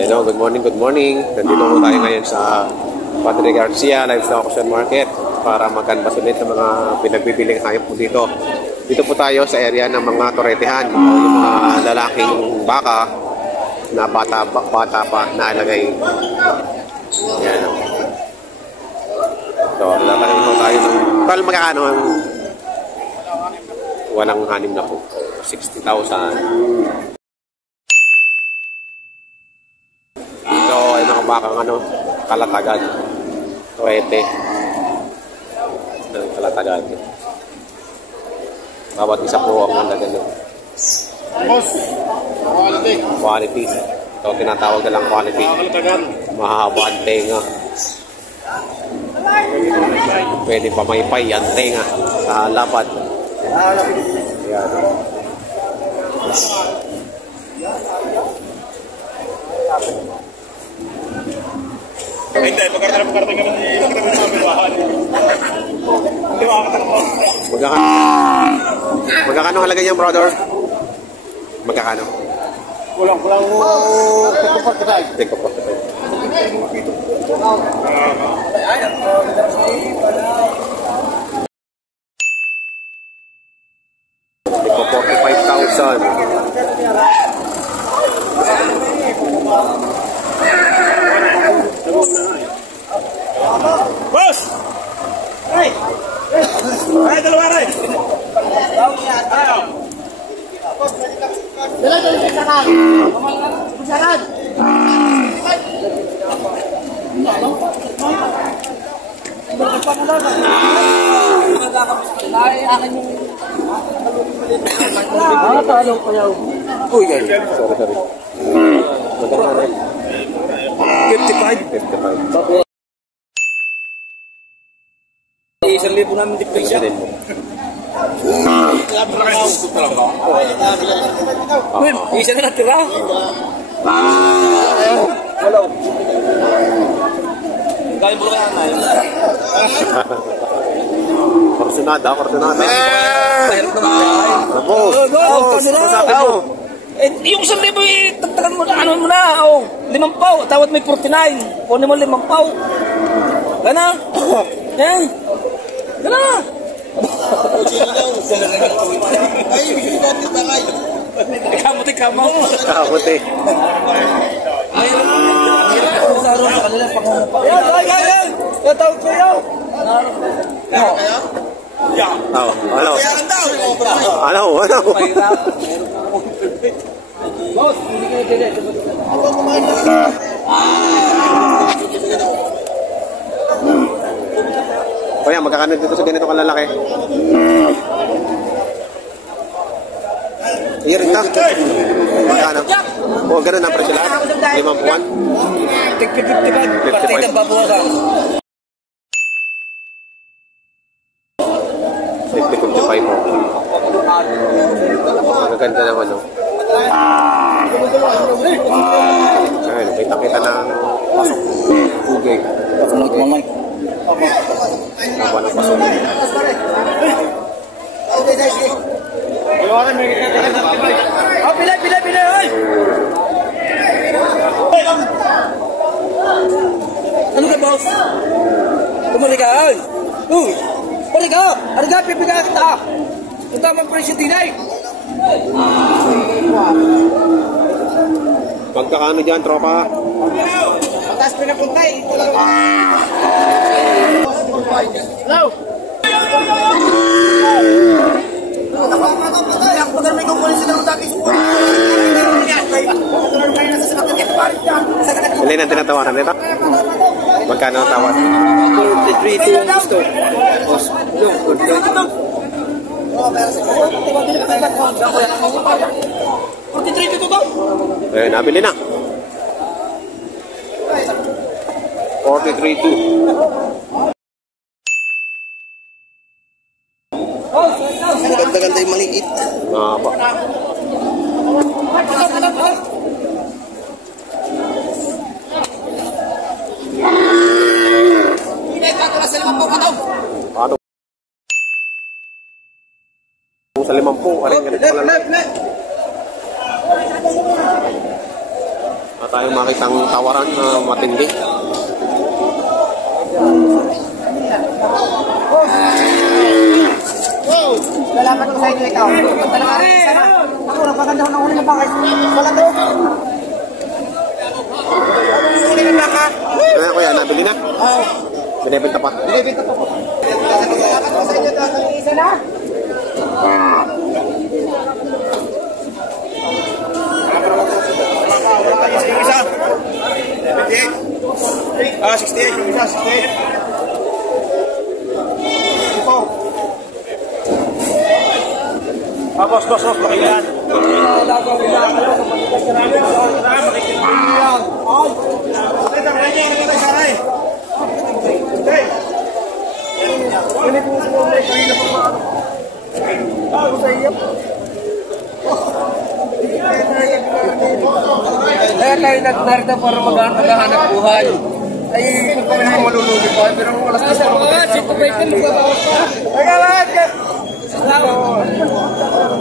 Hello, good morning, good morning. Nandito po tayo ngayon sa Padre Garcia Livestock Auction Market para mag-canvas ulit sa mga pinagbibiling hayop po dito. Dito po tayo sa area ng mga toretehan o yung mga lalaking baka na bata pa na alagay. Yan. So, lalaking po tayo ng total magkakano ang walang hanim na po. 60,000. Bakang kalatagan, torete ng kalatagan. Bawat isa po ang halaga ng quality. Ito tinatawag na lang quality. Mahaba ang tenga. Pwede pa maypay ang tenga sa lapad. Ayan. Hindi, pagkarating ka naman sa bahay. Hindi makakatakbo. Magkakano halaga niyan, brother? Magkakano? Kulang Take off patay. Take off 45,000. Boss! Ay! Ay, dalawa rin! Ayaw! Dala-dala sa sakal! Sakal! Uy, sorry. 55. Isang libo namin difference yan. Isa na natira. Wala. Gaya mo kaya na yun. Korsunada. Mahirap naman tayo. Sabi mo. Yung 1,000 tagtagan mo na, ano mo na, 5 paw, tawad may 49, kunin mo 5 paw. Gana? Yan. Gana? Kamuti. Kamuti. Mahirap ako sa araw sa kanila pangungupang. Yan! Natawag ko yun! Ano? Boss, hindi ka na dito. Kaya magkakano dito sa ganito kalalaki? Iyarin ka. Magkano? O, ganun ang presyo lahat? 5 buwan? 50-50 partida babawasan. 50-55 po. Magaganda naman, no? Ayun, kita ng pasok. Ugay. Mamay. Maba ng pasok. Pilay! Ano ka, boss? Tumuli ka, ay! Uy! Pari ka! Arga, pipiga kita! Ito ang presyo tinay! Magkakano dyan, tropa? Patas pinapuntay! Hello! Pagkakal may kukunin sila ng dati support. Ilan ang tinatawaran nito? Magkano ang tawad? 43 to yung gusto. Eh, nabili na. 43.2. Ganda-ganda yung maliit. Mahaba. Ano? Sa 50, aling ganito pala. At tayo makitang tawaran na matindi. Lalaman ko sa inyo ikaw. Talaga rin sana. Ako, napaganda ko ng huli ng bangkay. Wala to. Huli ng baka. Kaya kuya, nabili na? Oo. Binibenta pa? Binibenta pa po. Lalaman ko sa inyo ito. Isa na. Yung isa. 78. 68. Yung isa, 68. Boss, pakilan. Kaya tayo nagdarda para maghahanap buhay. Ay, kung kami naman malulugi pa, pero wala sa sa mga Teka lang!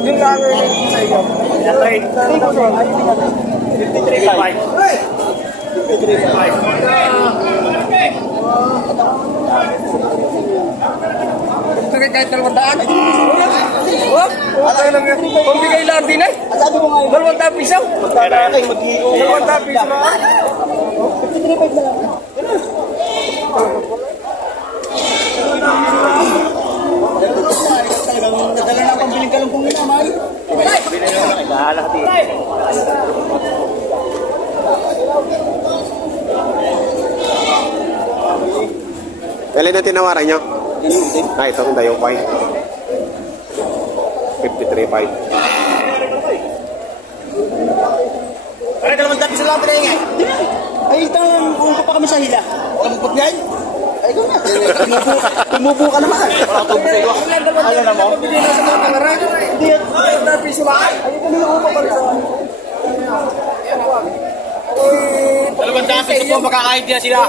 Yung lang yung sa iyo. 53.5. Kahit 200. Kung bigay lang din eh. Sabi mo nga yun. 200 piso. 200 piso na. 53.5 na lang. Nadala na pambiling kalumpong nila, May. Bahala ka din. Kailan na tinawaran nyo? Ito ang Dayong Pine. 53.5. Para ka naman dati sa lang pinahingay. Ay, ito lang kung pa kami sa hila. Kampot yan? Ay, ikaw na. Tumubo ka naman. Ayaw na mo? Hindi na sa mga pangaran. Hindi. Ay, dati sila. Ay, ito nila upa pa rin sa akin. Dalawang daan piso po makaka-idea sila.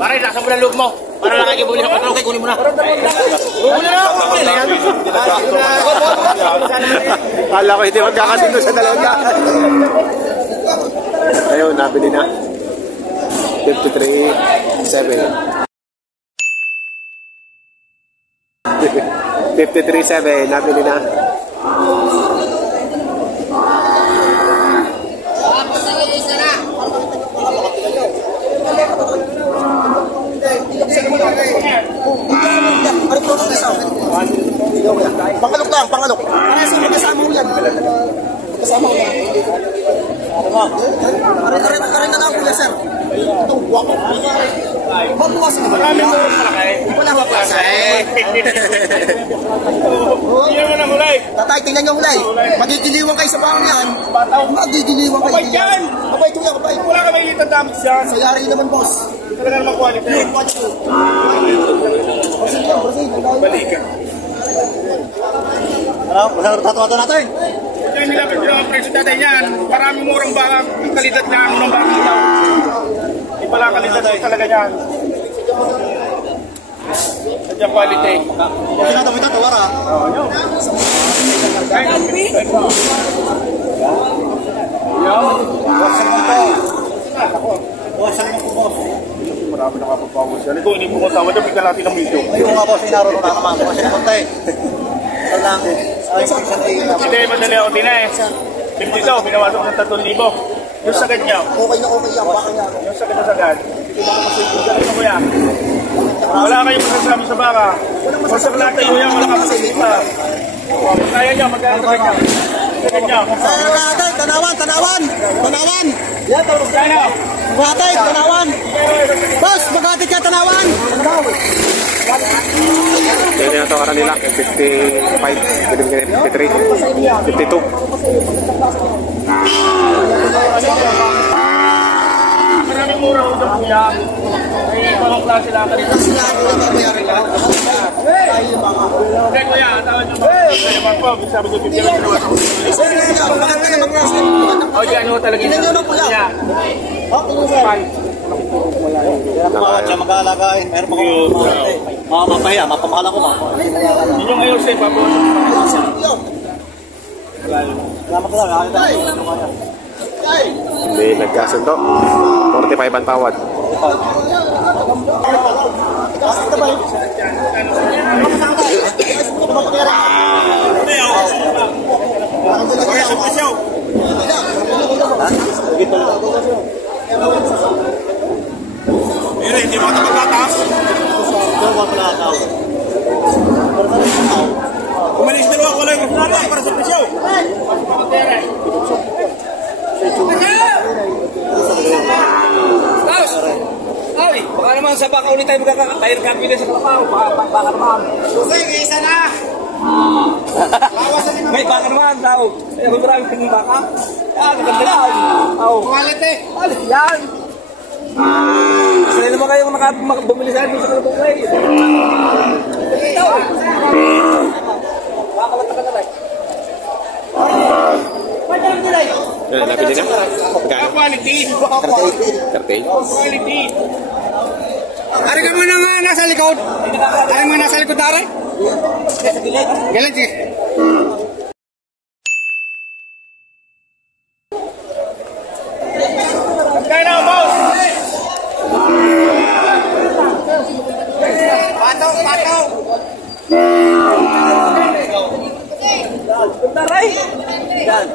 Pare, nasa mo na loob mo. Para lang kayo bumili ng patrol, kaya kunin mo na. Bumili na ako. Kala ko hindi magkakasundo sa 200. Ayun, nabili na. 53.7. 53.7, nabili na. Pangalok lang, pangalok. Kasama mo yan. Kasama mo yan. Karin na lang pula, sir. Itong guwako. Mabukas mo. Maraming mo malaki. Wala mo pa, sir. Hindi naman ang hulay. Tatay, tingnan nyo ulay. Magigiliwan kayo sa bawang yan. Magigiliwan kayo. Kapay dyan! Kapay ito yan, kapay. Wala ka may litang damit dyan. Sayari naman, boss. Talaga naman quality. Balikan. Ano? Masarap tatuwa natin. Kaya nilapit nila ang presyo dati niyan. Maraming murang baka ang kalidad na ano ng baka daw. Di pala kalidad talaga niyan. Sadyang quality. Kasi natin mo ito, tawara. Marami nakapagpawag yan. Ito, hindi mo ko tawad. Bigla natin ng video. Ayun nga, boss, sinaro na naman. Kasi konti. Ito lang. Hindi, madali ako din eh. 50 daw, binawasan ko ng 3,000. Yung sagad niya. Okay na okay yan, baka yan. Yung sagad na sagad. Ano ko yan? Wala kayong masasabi sa baka. Kung sa lahat tayo yan, wala ka masasita. Kaya niya, magkano sa kanya? Sagad niya. Maghatay, tanawan, tanawan. Tanawan. Yan, tawag kaya. Maghatay, tanawan. Boss, maghatay ka, tanawan. Yan yung tawaran nila. 55. 53. 52. Maraming mura ko sa kuya. Ay, parang klase lang ka rin. Okay, kuya, tawad niyo ba? Kaya naman po, sabi ko, 50 lang. O, di ano talaga yun? Niya. Mag-aalaga eh. Meron pa kong mapahiya, mapamahala ko. Yun yung ngayon sa'yo, papo. Salamat ka lang. Hindi nagkasundo. 45 ang tawad. Pero hindi mo ito magkataas. Umalis na wala yung resulta para sa presyo. Tapos, ay, baka naman sa baka ulit tayo magkakair kapi na sa kalapaw. Baka naman. Sige, isa na. May baka naman, tao. Eh, may maraming kanyang baka. Yan, maganda yan. Quality. Alit yan. Saan naman kayong bumili sa akin sa kalapaw kayo? Ito. Bakalata ka na lang. Nabili na? Magkano? Quality. Cartel? Quality. Ari ka muna nga nasa likod. Ari mo nasa likod, Ari. Galit eh. Kaya na, boss. Patong, patong. Taray! Yan.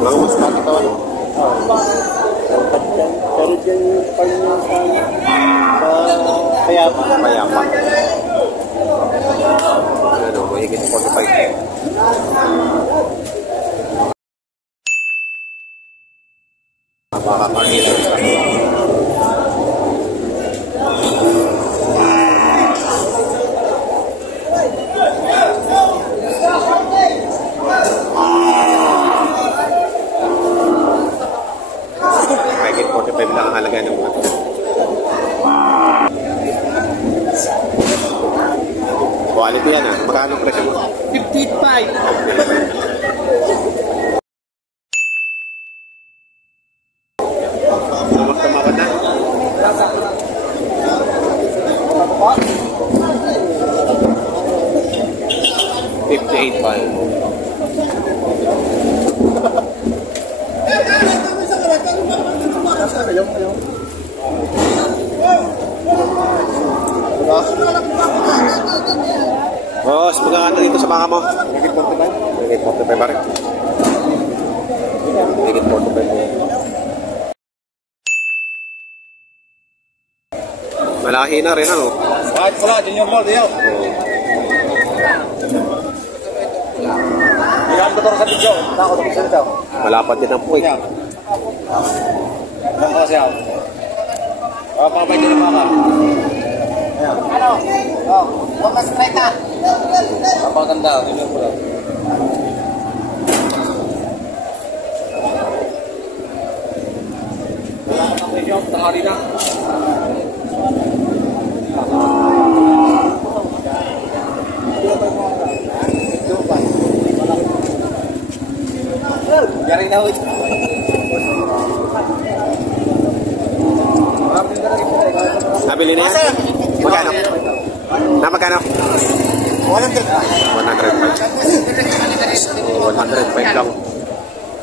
Mga mas nakita ano? Pero dyan yung pag-nasa Payapa. Payapa. Ano, mahigit 45. Mahigit 45 lang ang halaga ng mga. Quality yan ah. Magkano ang presyo mo? 55. Tumakot na. Boss, magkano dito sa baka mo? Higit 45. Higit 45 ba rin? Higit 45. Malaki na rin ano? Kahit wala, dyan yung ball, diyo. Ilan ba ito sa video? Ako ito sa video. Malapad din ang puwit. Ano kasi ako? Papabay din ang mama. Ano? Oh, bukas kreta. Papaganda, dyan yung ball. Wala ka ng video, tanghali na. Yari na ulit. Nabili na yan? Magkano? Na magkano? 105. 105 lang.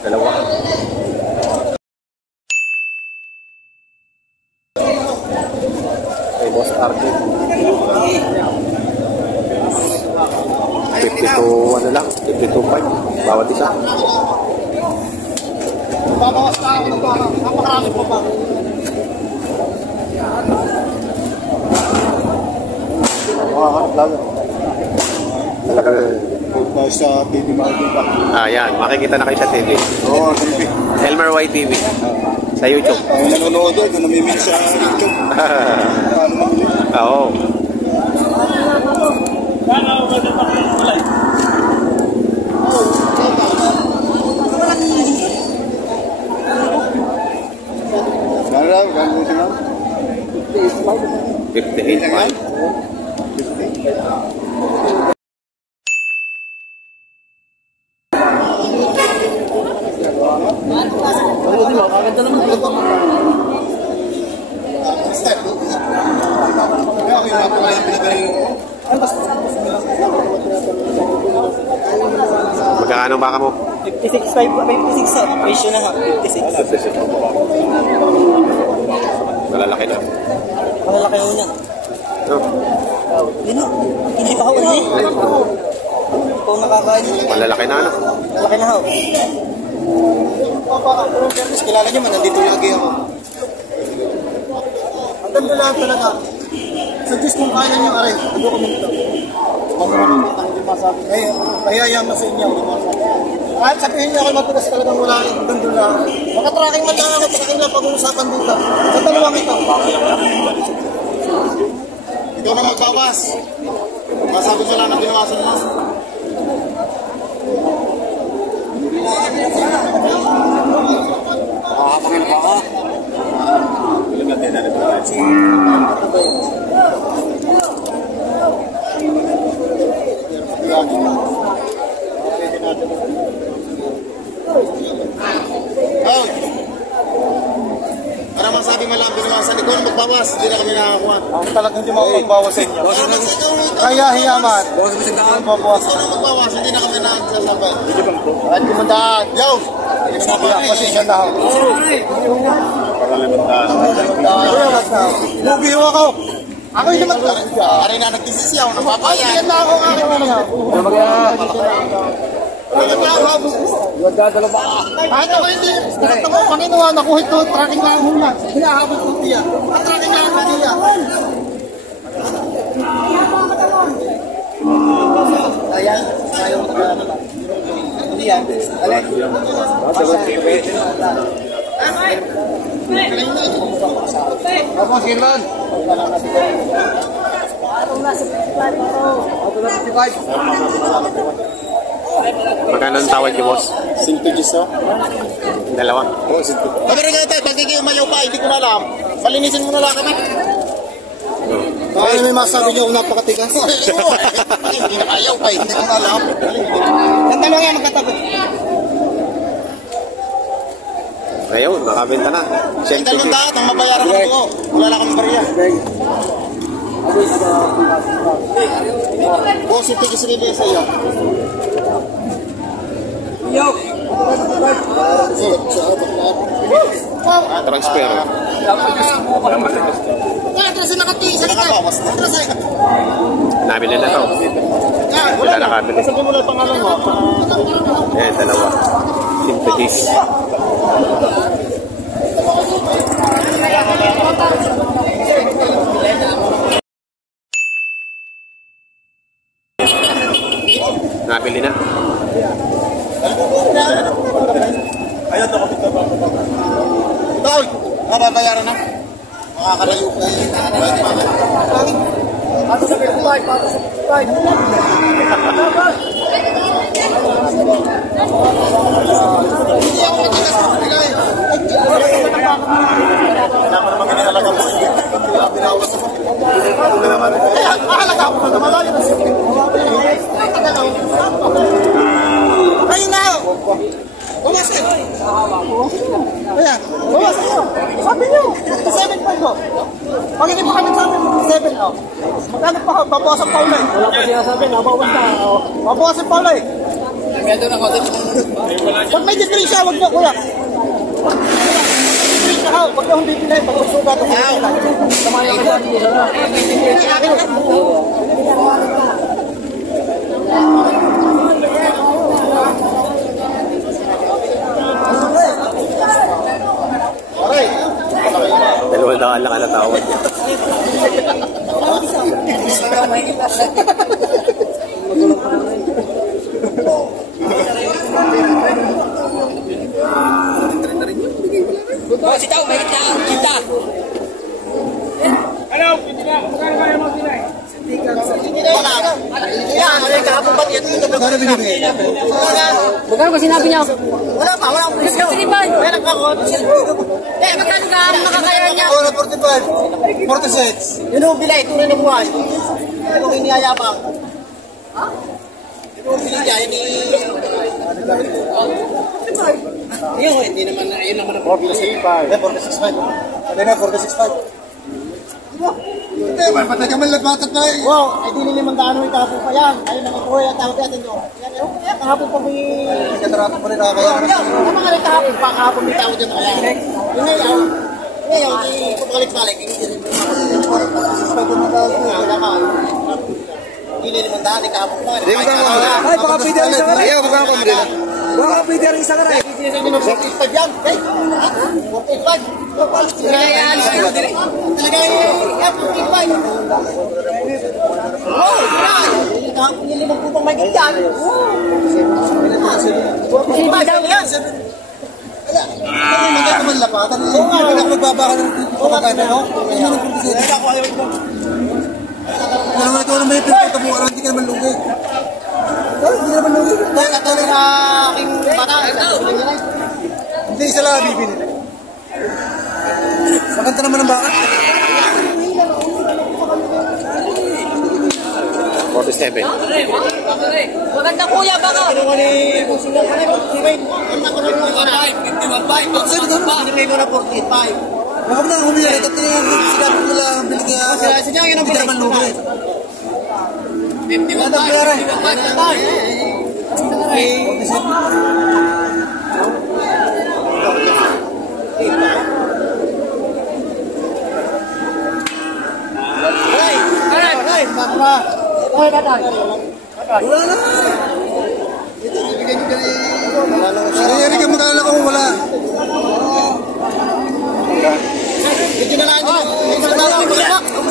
Dalawa. Ay, boss Arkin. 52, ano lang? 52.5. Bawat isa. Babawas na ako ng parang. Napakarami po pa. Sa TV Market pa. Ah, yan. Makikita na kayo sa TV. Oo, TV. Elmer White TV. Sa YouTube. Ang nanonood doon, kung namimili sa YouTube. Paano mamili? Oo. 58.5. Magkano ang baka mo? 56 ratio na nga, 56. Malalaki na. Malalaki ho niyan. Hindi pa ho, hindi. Kung nakakain. Malalaki na ano? Malaki na ho. Kilala niyo man, nandito lagi ako. Ang ganda lang talaga. Suggest kung kaya niyo, aray, ano kami ito? Kaya mo sa inyo. Kahit sabihin niyo ako matugas talagang wala rin. Ganda lang. Makatracking man lang ako, tracking lang pag-uusapan dito. Sa dalawang ito. Ikaw na magbawas. Masabi ko lang na binawasan mo. Pangin pa ka. Para masabi mo lang binawasan, ikaw na magbawas, hindi na kami nakakuha. Ang talagang hindi makapagbawas sa inyo. Kaya hiyaman. Ikaw na magbawas, hindi na kami nakasasabay. At kumandaan. Yo! Posisyon na ako. Lugiho ako. Ako hindi naman. Aray na nagtisisyaw, napapaya. Hindi na ako aking ano. Kahit ako hindi. Kahit ako Panginoon, nakuhit ko, tracking lang ang hula. Hinahabot ko tiya. Tracking lang ang kanila. Ayan, ayaw mo na naman. Hindi yan. Alek. Tapos Kirman. Magkano ang tawad niyo, boss? 5 pages, no? Dalawa. Oo, 5. Pero ganito, pag hindi umayaw pa, hindi ko na alam. Palinisin mo na lang kami. Ay, may masabi niyo kung napakatigas. Hindi na ayaw pa, hindi ko na alam. Ang dalawa nga magkatabi. Ayun, nakabenta na. Ang dalawang daan, ang mabayaran ko ko. Wala lang kami bariya. Boss, ito kisilibi sa iyo. Transfer. Nabili na to. Wala nakabili. Sabi mo lang yung pangalan mo. Eh, dalawa. Sympathies. Nabili na. Ayun, ito kapit ka ba? Ito, nababayaran na. Makakalayo ko eh. Pato sa pinagpay, pato sa pinagpay. Hindi ako matigas sa pinagpay. Kailangan mo naman kinalaga mo. Binawas ako. Ahalaga ako na namalayo na siya. Ayun na! Bumas eh! Ayan, bumas eh! Sabi niyo, 7.5 ko. Pag hindi pa kami sa amin, 7 oh. Magkano pa, babawasan pa ulit. Wala pa sinasabi, nabawas na. Babawasan pa ulit. Pag may diferensya, huwag niyo, kuya. Huwag niyo hindi pinay, pag magsugat ang mga nila. Samayan ka dyan, hindi na. Dalawang daan lang ang tawad. Oh, sitaw, may kita. Kita. Hello, hindi na. Magkano kaya mo sila eh? Yan, kahapon ba't yan? Magkano binibigay? Magkano ba sinabi niya? Wala pa, wala akong presyo. 65. Kaya nagkakot. Magkano ka makakaya niya? Wala, 45. 46. Yun ang bilay, tunay ng buhay. Ito ang iniyayabang. Ito ang bilay niya, hindi... Hindi naman, yun naman ang 46.5. 46.5. Ano na, 46.5. Hindi, patay ka man labatat na eh. Wow, ay di nilimang yung kahapon pa yan. Ayun naman po yan, tawag natin nyo. Yan, kahapon pa may... Katarato pa rin nakakaya. Ang mga rin kahapon may tawag dyan kaya. Yung ngayon, pabalik-balik. Hindi nilimang yung kahapon pa. Ay, baka pwede rin sa karay. Ayaw, baka pwede rin. Baka pwede rin sa karay. 45 yan. 45. Kayaan sa iyo dire. Talaga yan, 45. Oh, kahapon yung 50 pang may ganyan. 45 daw yan. Wala. Kami maganda man lapatan. Hindi ka magbabaka ng pagkakana. Hindi mo nang kumpisita. Pero nga ito na may pinagpunta mo. Hindi ka naman lugi. Hindi naman lugi. Dahil ito na aking bata. Hindi isa lang bibili. Maganda naman ang baka. 47. Maganda kuya baka. Huwag na humili. Ito sinabi ko lang. Hindi ka naman lugi. 51. Sarili ka mag-alala kung wala.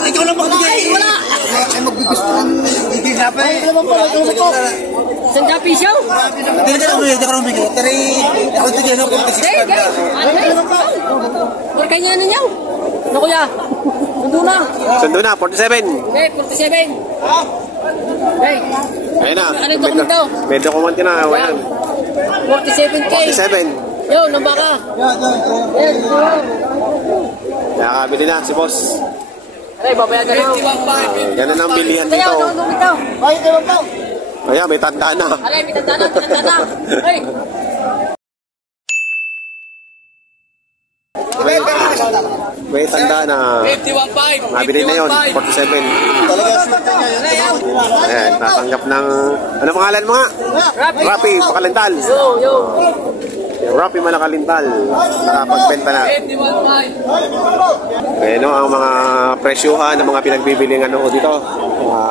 Ikaw lang magbigay. Wala. Ay magbibis ko ng bibigay pa eh. Sanda piso? Hindi ka naman bigay. Tari, ako bigay ng 46 na. Or kanya na niyo. Ano kuya? Sundo na. Sundo na, 47. Okay, 47. Okay. Ayun na. Ano dokumento? May dokumento na. Ayan. 47K. 47. Yo, nang baka. Yan. Nakakabili na si boss. Aray, babayagan na. Ganun ang bilihan Kaya, dito. doon ito. Bakit naman po? Ayan, may tanda na. Aray, mitanda na. Ay. May tanda na. 51.5. Nabili na yun, 47. Ayan, natanggap ng... Ano pangalan mo nga? Rapi, Makalintal. Yo. Rapi Makalintal. Nakapagbenta na. Ayan o, ang mga presyuhan ng mga pinagbibiling ano dito.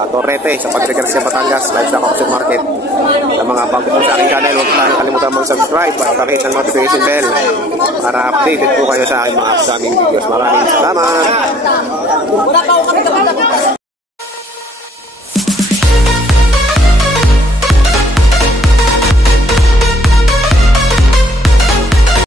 Torrete sa Patricia Batangas Livestock Auction Market. Sa mga bago po sa aking channel, huwag na kalimutan mag-subscribe at pakit ng notification bell para updated po kayo sa aking mga upcoming videos. Maraming salamat! Wala pa ako kami